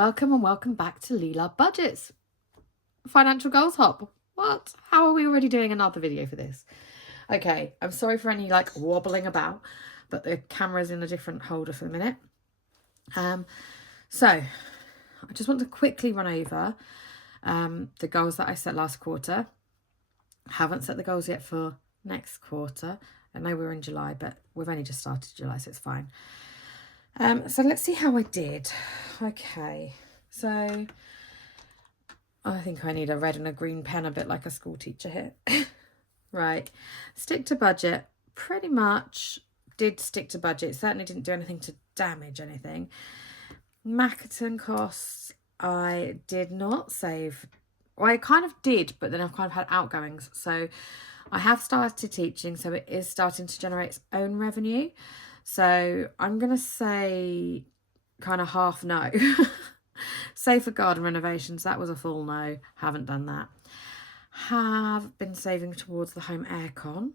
and welcome back to Leela Budgets. Financial Goals Hop. What? How are we already doing another video for this? Okay, I'm sorry for any wobbling about, but the camera's in a different holder for the minute. So I just want to quickly run over the goals that I set last quarter. Haven't set the goals yet for next quarter. I know we're in July, but we've only just started July, so it's fine. So let's see how I did. Okay, so I think I need a red and a green pen, a bit like a school teacher here. Right, stick to budget. Pretty much did stick to budget. Certainly didn't do anything to damage anything. Makaton costs, I did not save. Well, I kind of did, but then I've kind of had outgoings. So I have started teaching, so it is starting to generate its own revenue. So I'm going to say kind of half no. Save for garden renovations, that was a full no. Haven't done that. Have been saving towards the home aircon.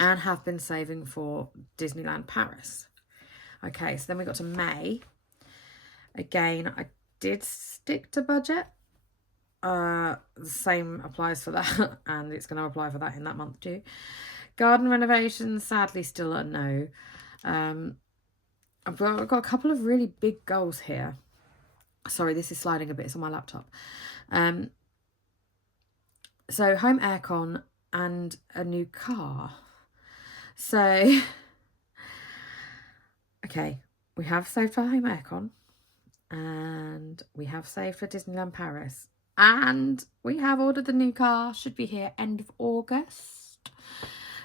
And have been saving for Disneyland Paris. Okay, so then we got to May. Again, I did stick to budget. The same applies for that, and it's going to apply for that in that month too. Garden renovations, sadly, still a no. I've got a couple of really big goals here. Sorry, this is sliding a bit. It's on my laptop. So home aircon and a new car. So, okay, we have saved for home aircon, and we have saved for Disneyland Paris, and we have ordered the new car. Should be here end of August.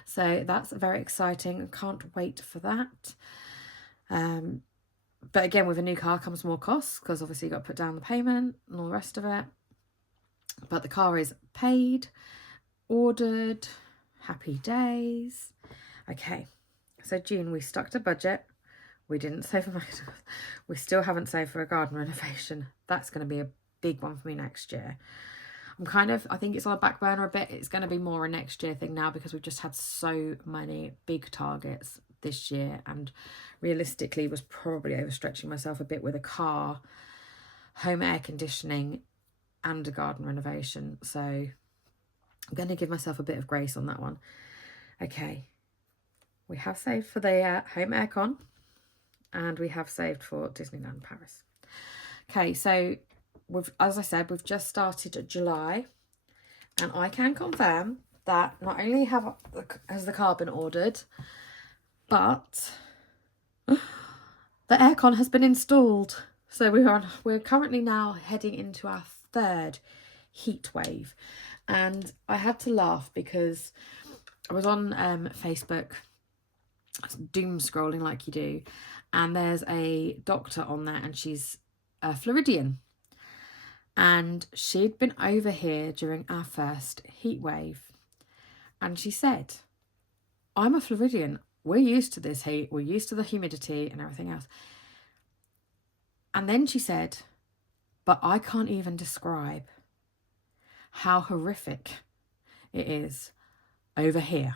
So that's very exciting. Can't wait for that. But again, with a new car comes more costs, because obviously you've got to put down the payment and all the rest of it. But the car is paid, ordered, happy days. Okay, so June, we stuck to budget. We didn't save for McDonald's. We still haven't saved for a garden renovation. That's going to be a big one for me next year. I think it's on a back burner a bit. It's going to be more a next year thing now, because we've just had so many big targets this year, and realistically was probably overstretching myself a bit with a car, home air conditioning, and a garden renovation. So I'm going to give myself a bit of grace on that one. Okay, we have saved for the home aircon, and we have saved for Disneyland Paris. Okay, so as I said, we've just started July, and I can confirm that not only has the car been ordered, but the aircon has been installed. So we're currently now heading into our third heat wave, and I had to laugh because I was on Facebook doom scrolling like you do, and there's a doctor on there, and she's a Floridian. And she'd been over here during our first heat wave. And she said, I'm a Floridian. We're used to this heat. We're used to the humidity and everything else. And then she said, but I can't even describe how horrific it is over here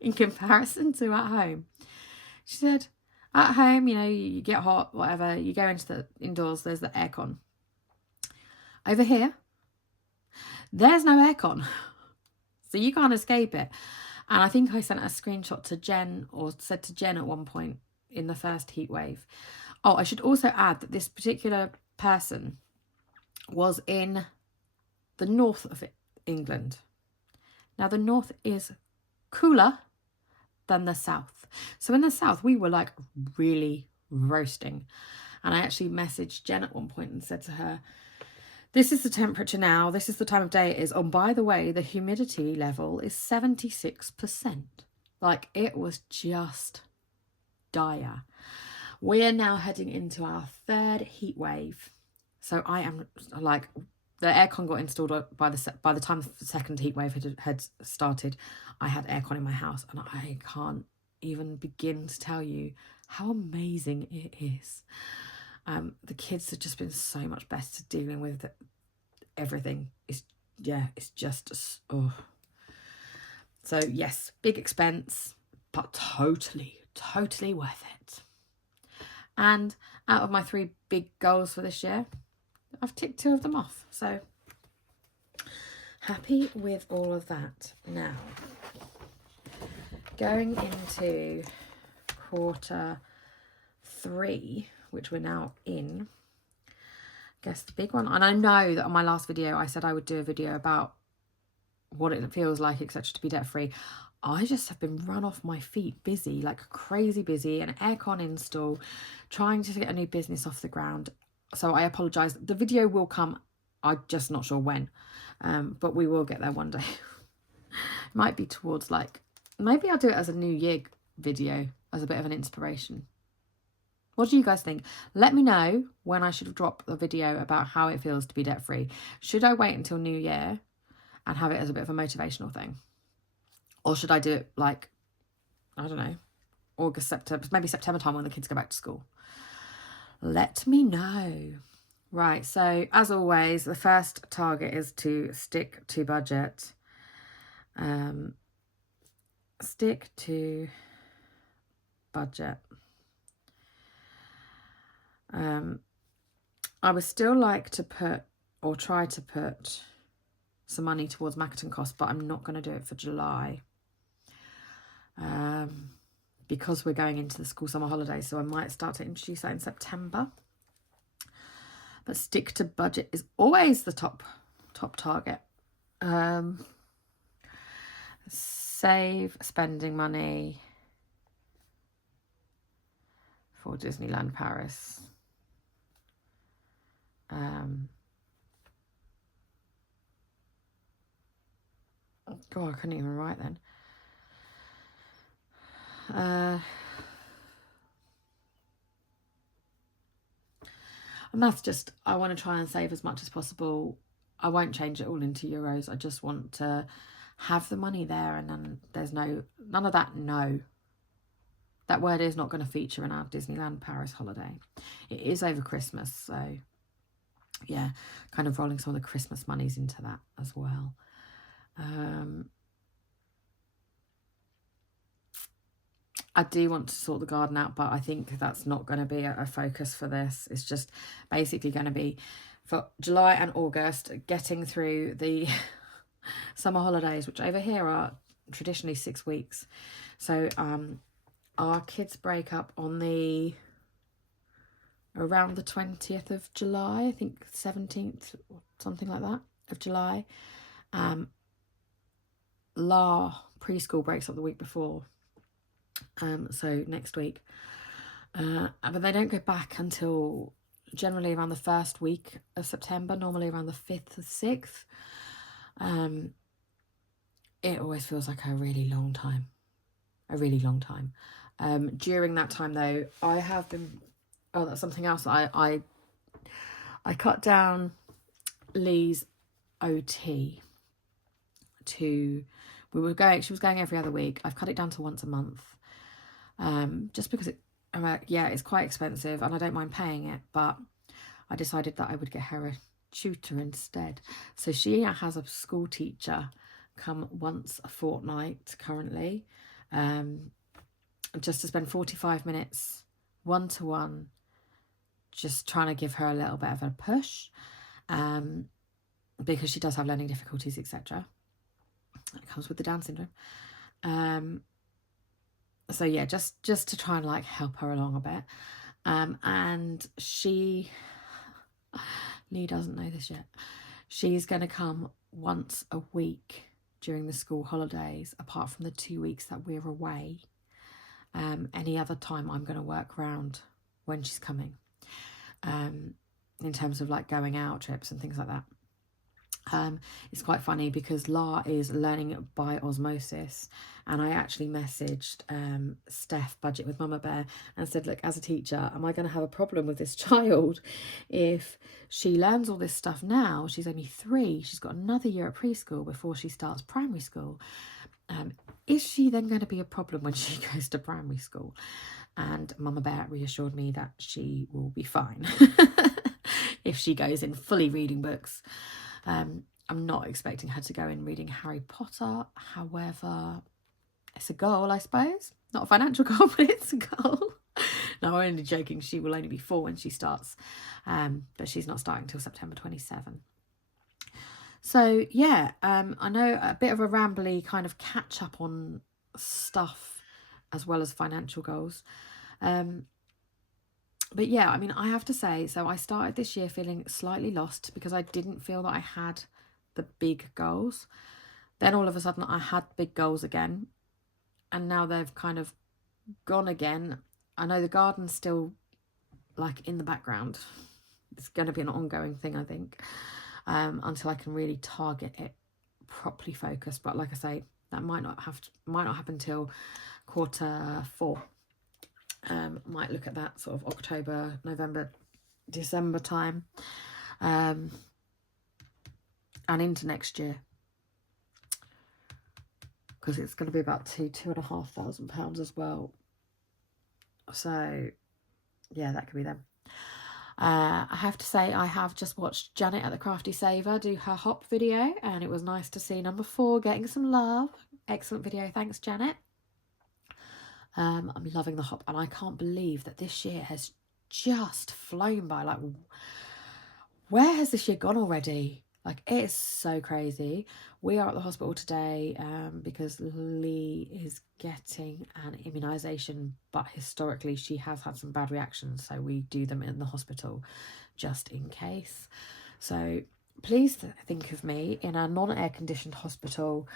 in comparison to at home. She said, at home, you get hot, whatever. You go into the indoors, there's the aircon. Over here, there's no aircon, so you can't escape it. And I think I sent a screenshot to Jen, or said to Jen at one point in the first heat wave. Oh, I should also add that this particular person was in the north of England. Now, the north is cooler than the south. So in the south, we were really roasting. And I actually messaged Jen at one point and said to her, this is the temperature now. This is the time of day it is. Oh, by the way, the humidity level is 76%. It was just dire. We're now heading into our third heat wave. So I am the aircon got installed by the time the second heat wave had started. I had aircon in my house, and I can't even begin to tell you how amazing it is. The kids have just been so much better dealing with everything. It's just, oh. So yes, big expense, but totally worth it. And out of my 3 big goals for this year, I've ticked 2 of them off. So happy with all of that. Now, going into quarter 3, which we're now in, I guess the big one. And I know that on my last video, I said I would do a video about what it feels like, etc., to be debt free. I just have been run off my feet, busy, like crazy busy, an aircon install, trying to get a new business off the ground. So I apologise. The video will come, I'm just not sure when, but we will get there one day. It might be towards like, maybe I'll do it as a New Year video, as a bit of an inspiration. What do you guys think? Let me know when I should drop the video about how it feels to be debt free. Should I wait until New Year and have it as a bit of a motivational thing? Or should I do it like, I don't know, August, September, maybe September time when the kids go back to school? Let me know. Right, so as always, the first target is to stick to budget. Stick to budget. I would still like to put, or try to put, some money towards Makaton costs, but I'm not going to do it for July. Because we're going into the school summer holidays, so I might start to introduce that in September. But stick to budget is always the top target. Save spending money for Disneyland Paris. God, I couldn't even write then. And that's just, I want to try and save as much as possible. I won't change it all into euros. I just want to have the money there, and then there's none of that no. That word is not going to feature in our Disneyland Paris holiday. It is over Christmas, so yeah, kind of rolling some of the Christmas monies into that as well. I do want to sort the garden out, but I think that's not going to be a focus for this. It's just basically going to be for July and August, getting through the summer holidays, which over here are traditionally 6 weeks. So our kids break up on around the 20th of July, I think 17th, something like that, of July. La preschool breaks up the week before. So next week. But they don't go back until generally around the first week of September, normally around the 5th or 6th. It always feels like a really long time. During that time though, I have been, that's something else. I cut down Lee's OT to, she was going every other week. I've cut it down to once a month. Just because it's quite expensive and I don't mind paying it, but I decided that I would get her a tutor instead. So she has a school teacher come once a fortnight currently, just to spend 45 minutes one-to-one, just trying to give her a little bit of a push, because she does have learning difficulties, etc. It comes with the Down syndrome. So yeah, just to try and like help her along a bit. And Lee doesn't know this yet. She's going to come once a week during the school holidays, apart from the 2 weeks that we're away. Any other time I'm going to work around when she's coming, in terms of like going out trips and things like that. It's quite funny because La is learning by osmosis, and I actually messaged Steph Budget with Mama Bear and said, look, as a teacher, am I going to have a problem with this child if she learns all this stuff now? She's only 3, she's got another year at preschool before she starts primary school. Is she then going to be a problem when she goes to primary school? And Mama Bear reassured me that she will be fine if she goes in fully reading books. I'm not expecting her to go in reading Harry Potter. However, it's a goal, I suppose. Not a financial goal, but it's a goal No, I'm only joking. She will only be 4 when she starts. But she's not starting till September 27. So, yeah, I know a bit of a rambly kind of catch up on stuff as well as financial goals. But yeah, I mean, I have to say, so I started this year feeling slightly lost because I didn't feel that I had the big goals. Then all of a sudden I had big goals again, and now they've kind of gone again. I know the garden's still like in the background. It's going to be an ongoing thing, I think, until I can really target it, properly focus. But like I say, that might not happen till Q4. Might look at that sort of October, November, December time, and into next year, because it's going to be about £2,500 as well. So yeah, that could be them. I have to say, I have just watched Janet at the Crafty Saver do her hop video, and it was nice to see number 4 getting some love. Excellent video, thanks Janet. I'm loving the hop, and I can't believe that this year has just flown by. Like, where has this year gone already? Like, it is so crazy. We are at the hospital today because Lee is getting an immunisation, but historically she has had some bad reactions, so we do them in the hospital just in case. So please think of me in a non-air conditioned hospital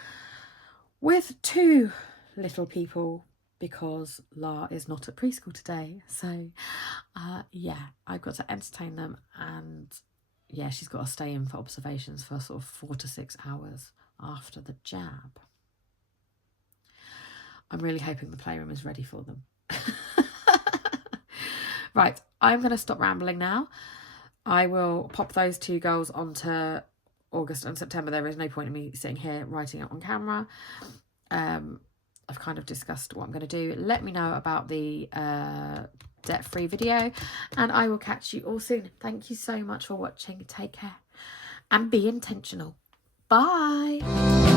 with 2 little people, because La is not at preschool today. So yeah, I've got to entertain them, and yeah, she's got to stay in for observations for sort of 4 to 6 hours after the jab. I'm really hoping the playroom is ready for them. Right, I'm going to stop rambling now. I will pop those 2 goals onto August and September. There is no point in me sitting here writing it on camera. I've kind of discussed what I'm going to do. Let me know about the debt-free video, and I will catch you all soon. Thank you so much for watching. Take care and be intentional. Bye.